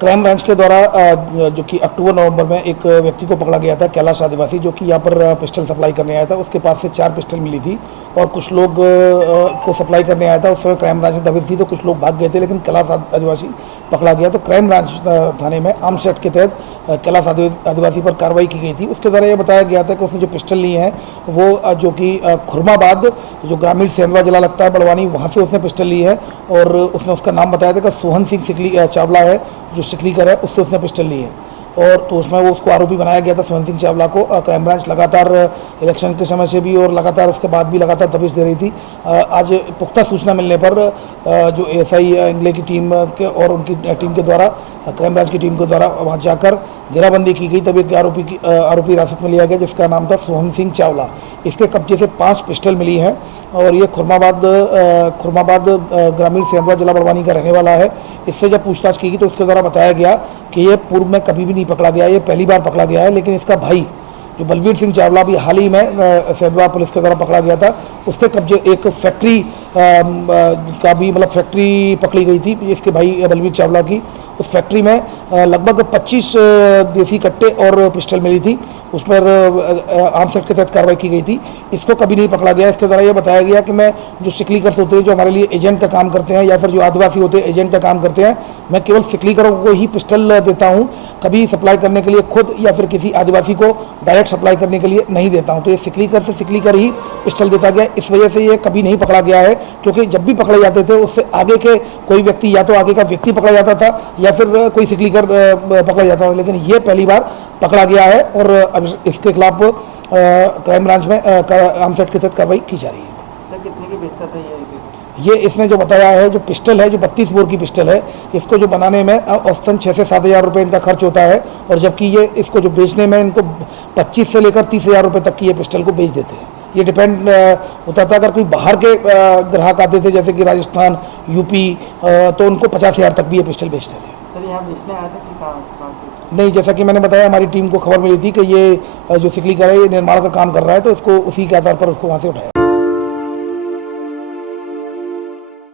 Crime branch के द्वारा जो कि अक्टूबर नवंबर में एक व्यक्ति को पकड़ा गया था, कैलाश आदिवासी, जो कि यहाँ पर पिस्टल सप्लाई करने आया था। उसके पास से 4 पिस्टल मिली थी और कुछ लोग को सप्लाई करने आया था। उस समय क्राइम ब्रांच दबिश थी तो कुछ लोग भाग गए थे, लेकिन कैलाश आदिवासी पकड़ा गया। तो क्राइम ब्रांच थाने में आर्म्स एक्ट के तहत कैलाश आदिवासी पर कार्रवाई की गई थी। उसके द्वारा यह बताया गया था कि उसने जो पिस्टल ली है वो जो कि खुरमाबाद, जो ग्रामीण सेंधवा जिला लगता है बड़वानी, वहाँ से उसने पिस्टल ली है। और उसने उसका नाम बताया था कि सोहन सिंह सिकली चावला है, जो सिकलीकर है, उससे उसने पिस्टल ली है। और तो उसमें वो उसको आरोपी बनाया गया था, सोहन सिंह चावला को। क्राइम ब्रांच लगातार इलेक्शन के समय से भी और लगातार उसके बाद भी लगातार दबिश दे रही थी। आज पुख्ता सूचना मिलने पर जो एसआई इंगले की टीम के और उनकी टीम के द्वारा, क्राइम ब्रांच की टीम के द्वारा वहाँ जाकर घेराबंदी की गई। तब एक आरोपी हिरासत में लिया गया, जिसका नाम था सोहन सिंह चावला। इसके कब्जे से 5 पिस्टल मिली हैं और ये खुरमाबाद ग्रामीण सेंधवा जिला बड़वानी का रहने वाला है। इससे जब पूछताछ की गई तो उसके द्वारा बताया गया कि ये पूर्व में कभी भी नहीं पकड़ा गया, ये पहली बार पकड़ा गया है। लेकिन इसका भाई जो बलवीर सिंह चावला भी हाल ही में सेंधवा पुलिस के द्वारा पकड़ा गया था, उसके कब्जे एक फैक्ट्री का भी फैक्ट्री पकड़ी गई थी इसके भाई बलवीर चावला की। उस फैक्ट्री में लगभग 25 देसी कट्टे और पिस्टल मिली थी। उस पर आर्म्स एक्ट के तहत कार्रवाई की गई थी। इसको कभी नहीं पकड़ा गया। इसके द्वारा यह बताया गया कि मैं जो सिकलीकर्स होते हैं, जो हमारे लिए एजेंट का काम करते हैं, या फिर जो आदिवासी होते हैं एजेंट का काम करते हैं, मैं केवल सिकलीकरों को ही पिस्टल देता हूँ, कभी सप्लाई करने के लिए खुद या फिर किसी आदिवासी को डायरेक्ट सप्लाई करने के लिए नहीं देता हूँ। तो ये सिकलीकर से सिकलीकर ही पिस्टल देता गया। इस वजह से ये कभी नहीं पकड़ा गया है, क्योंकि जब भी पकड़े जाते थे उससे आगे के कोई व्यक्ति, या तो आगे का व्यक्ति पकड़ा जाता था या फिर कोई सिकलीकर पकड़ा जाता था। लेकिन ये पहली बार पकड़ा गया है और अब इसके खिलाफ क्राइम ब्रांच में आर्म्स एक्ट के तहत कार्रवाई की जा रही है। कितने की बेचता था ये इसने जो बताया है, जो पिस्टल है, जो 32 बोर की पिस्टल है, इसको जो बनाने में औसतन 6 से 7 हज़ार रुपये इनका खर्च होता है। और जबकि ये इसको जो बेचने में इनको 25 से लेकर 30 हज़ार रुपये तक की ये पिस्टल को बेच देते हैं। ये डिपेंड होता था, अगर कोई बाहर के ग्राहक आते थे जैसे कि राजस्थान, यूपी, तो उनको 50 हज़ार तक भी ये पिस्टल बेचते थे। यहाँ बेचने आया था कि कहाँ? नहीं, जैसा कि मैंने बताया, हमारी टीम को खबर मिली थी कि ये जो सिकलीकर है ये निर्माण का काम कर रहा है, तो इसको उसी के आधार पर उसको वहाँ से उठाया।